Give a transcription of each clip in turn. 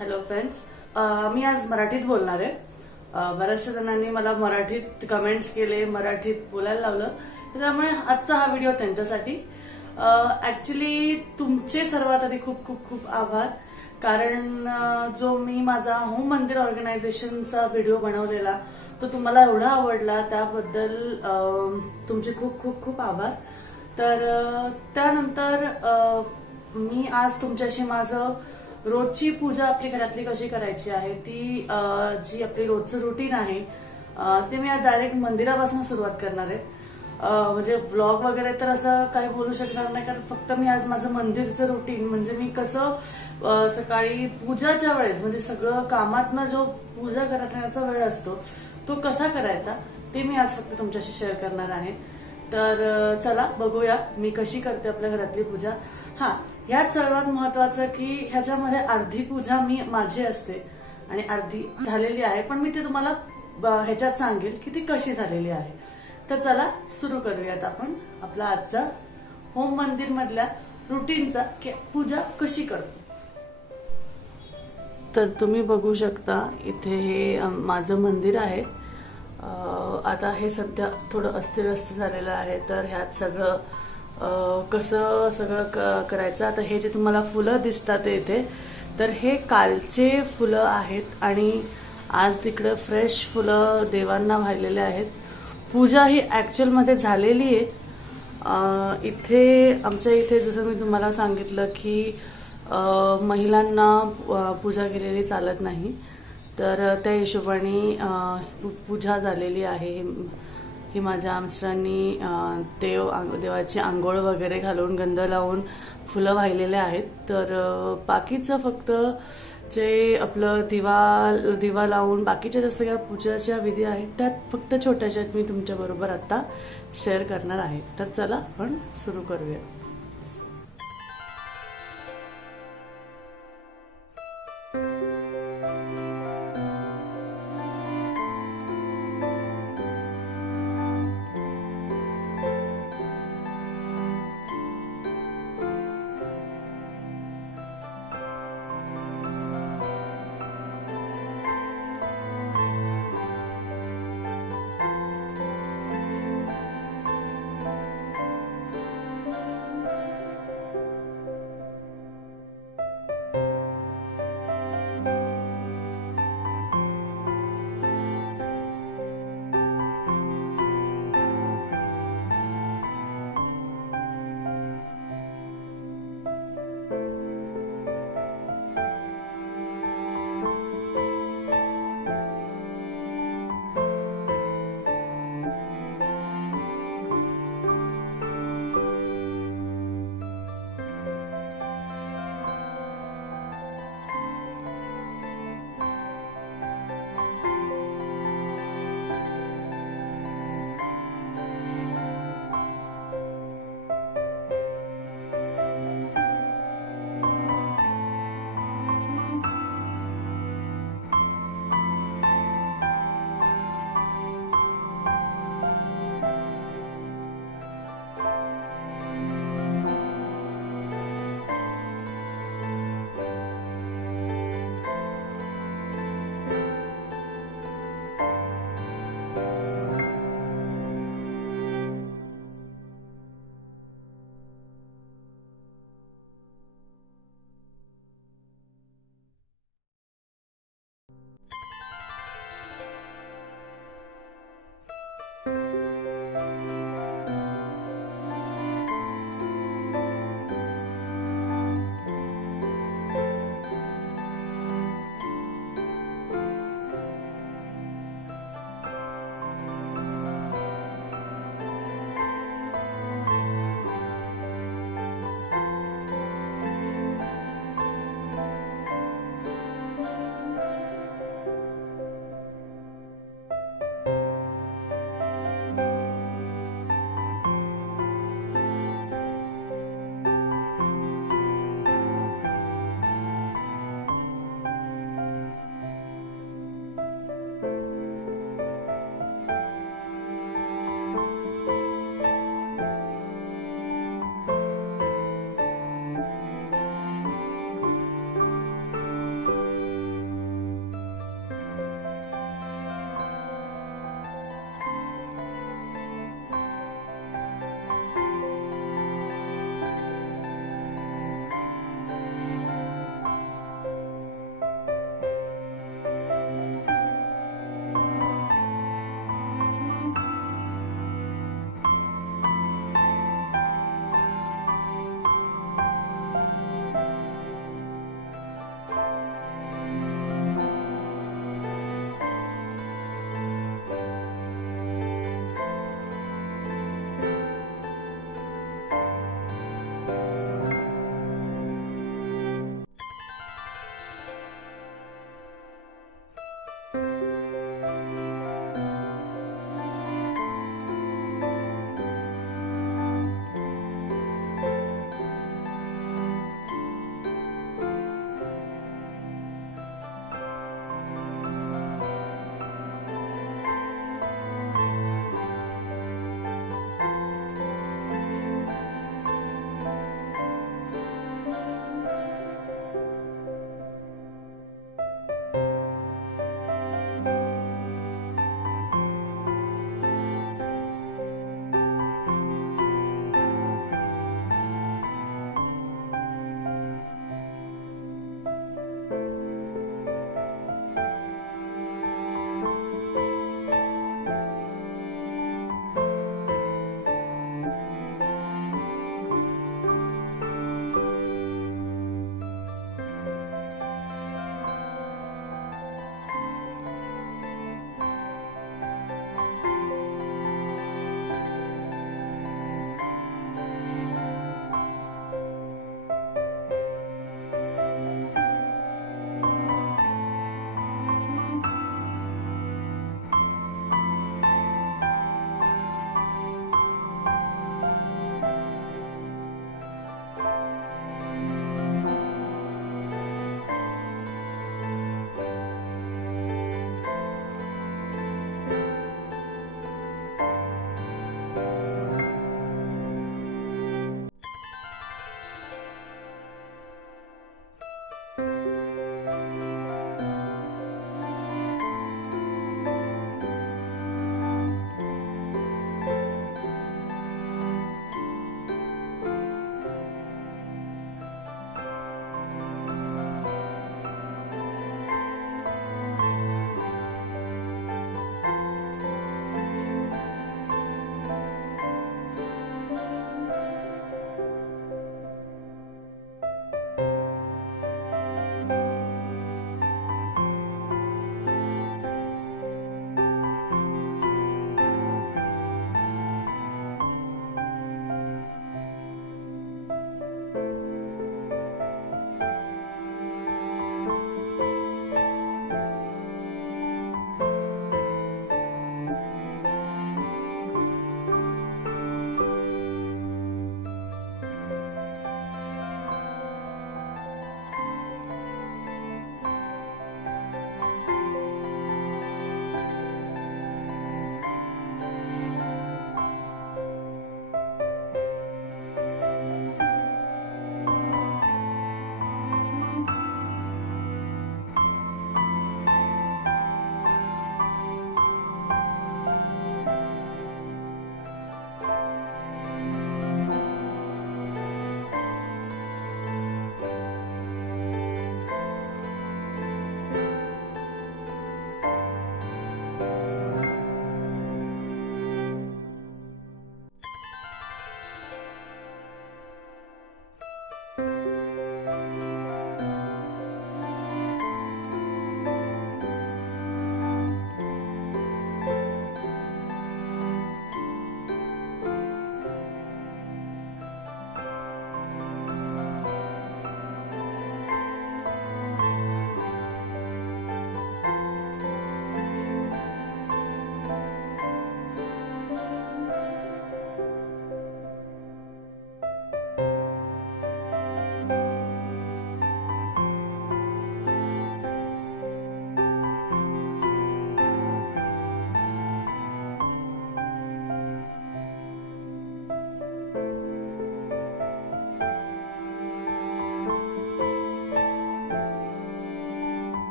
Hello friends, मी आज मराठीत बोलणार आहे. बऱ्याचशा जणांनी मला मराठीत कमेंट्स केले, मराठीत बोलायला लावलं, त्यामुळे आजचा हा व्हिडिओ त्यांच्यासाठी. ऍक्च्युली तुमचे सर्वात आधी खूप खूप खूप आभार, कारण जो मी माझा होम मंदिर ऑर्गनायझेशनचा व्हिडिओ बनवलेला तो तुम्हाला एवढा आवडला, त्याबद्दल तुमचे खूप खूप खूप आभार. तर त्यानंतर मी आज तुमच्याशी माझं रोजची पूजा आपली घरातली कशी करायची आहे ती जी आपली रोजचं रुटीन आहे ते मी आज डायरेक्ट मंदिरापासून सुरुवात करणार आहे. म्हणजे व्लॉग वगैरे तर असं काही बोलू शकणार नाही, कारण फक्त मी आज माझं मंदिरचं रुटीन म्हणजे मी कसं सकाळी पूजाच्या वेळेस म्हणजे सगळं कामातनं जो पूजा करण्याचा वेळ असतो तो कसा करायचा ते मी आज फक्त तुमच्याशी शेअर करणार आहे. तर चला बघूया मी कशी करते आपल्या घरातली पूजा. यात सर्वात महत्वाचं की ह्याच्यामध्ये अर्धी पूजा मी माझी असते आणि अर्धी झालेली आहे, पण मी ते तुम्हाला ह्याच्यात सांगेल की ती कशी झालेली आहे. तर चला सुरू करूयात आपण आपला आजचा होम मंदिर मधल्या रुटीनचा पूजा कशी करतो. तर तुम्ही बघू शकता इथे हे माझं मंदिर आहे. आता हे सध्या थोडं अस्तिव्यस्त झालेलं आहे, तर ह्यात सगळं कसं सगळं करायचं. आता हे जे तुम्हाला फुलं दिसतात इथे, तर हे कालचे फुलं आहेत आणि आज तिकडे फ्रेश फुलं देवांना वाहिलेले आहेत. पूजा ही ऍक्च्युअल मध्ये झालेली आहे. इथे आमच्या इथे जसं मी तुम्हाला सांगितलं की महिलांना पूजा केलेली चालत नाही, तर त्या हिशोबाने पूजा झालेली आहे. ही माझ्या मिस्टरांनी देवाची आंघोळ वगैरे घालून गंध लावून फुलं वाहिलेले आहेत. तर बाकीचं फक्त जे आपलं दिवा लावून बाकीच्या ज्या सगळ्या पूजाच्या विधी आहेत त्यात फक्त छोट्याशा मी तुमच्या बरोबर आता शेअर करणार आहे. तर चला आपण सुरू करूया.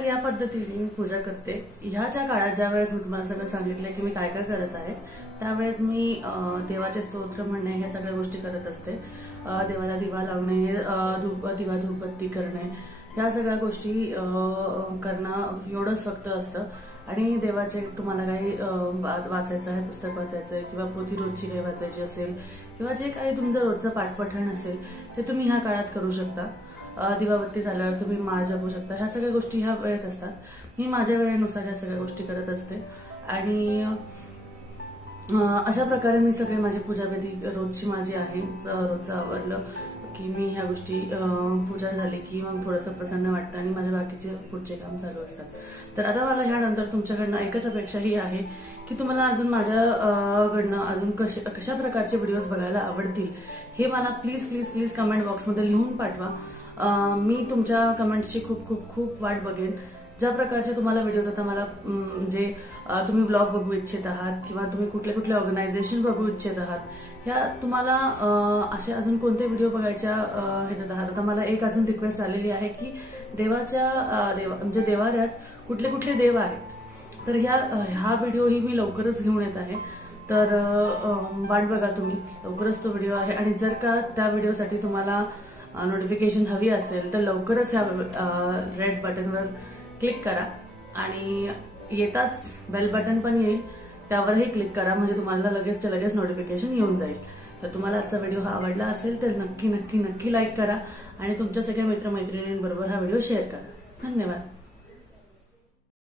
तर या पद्धतीने मी पूजा करते. ह्याच्या काळात ज्या वेळेस मी तुम्हाला सगळं सांगितलंय की मी काय काय करत आहे, त्यावेळेस मी देवाचे स्तोत्र म्हणणे ह्या सगळ्या गोष्टी करत असते. देवाला दिवा लावणे, दिवा धूपबत्ती करणे, ह्या सगळ्या गोष्टी करणं एवढंच फक्त असतं. आणि देवाचे तुम्हाला काही वाचायचं आहे, पुस्तक वाचायचं आहे किंवा पोथी रोजची काही वाचायची असेल किंवा जे काही तुमचं रोजचं पाठपठण असेल ते तुम्ही ह्या काळात करू शकता. दिवाबत्ती झाल्यावर तुम्ही माळ जपू शकता. ह्या सगळ्या गोष्टी ह्या वेळेत असतात. मी माझ्या वेळेनुसार ह्या सगळ्या गोष्टी करत असते. आणि अशा प्रकारे मी सगळे माझी पूजाविधी रोजची माझी आहे. रोजचं आवरलं की मी ह्या गोष्टी पूजा झाली की मग थोडंसं प्रसन्न वाटतं आणि माझ्या बाकीचे पुढचे काम चालू असतात. तर आता मला ह्यानंतर तुमच्याकडनं एकच अपेक्षा ही आहे की तुम्हाला अजून माझ्याकडनं अजून कशा प्रकारचे व्हिडिओज बघायला आवडतील हे मला प्लीज प्लीज प्लीज कमेंट बॉक्समध्ये लिहून पाठवा. मी तुमच्या कमेंट्सची खूप खूप खूप वाट बघेन. ज्या प्रकारचे तुम्हाला व्हिडिओज आता मला म्हणजे तुम्ही ब्लॉग बघू इच्छित आहात किंवा तुम्ही कुठले कुठले ऑर्गनायझेशन बघू इच्छित आहात, ह्या तुम्हाला असे अजून कोणते व्हिडिओ बघायच्या ह्याच्यात आहात. आता मला एक अजून रिक्वेस्ट आलेली आहे की म्हणजे देवाऱ्यात कुठले कुठले देव आहेत, तर हा व्हिडिओ ही मी लवकरच घेऊन येत आहे. तर वाट बघा तुम्ही, लवकरच तो व्हिडिओ आहे. आणि जर का त्या व्हिडिओसाठी तुम्हाला नोटिफिकेशन हवी असेल तर लवकरच ह्या रेड बटनवर क्लिक करा आणि येताच बेल बटन पण येईल, त्यावरही क्लिक करा, म्हणजे तुम्हाला लगेचच्या लगेच नोटिफिकेशन येऊन जाईल. तर तुम्हाला आजचा व्हिडिओ हा आवडला असेल तर नक्की नक्की नक्की लाईक करा आणि तुमच्या सगळ्या मित्रमैत्रिणींबरोबर हा व्हिडिओ शेअर करा. धन्यवाद.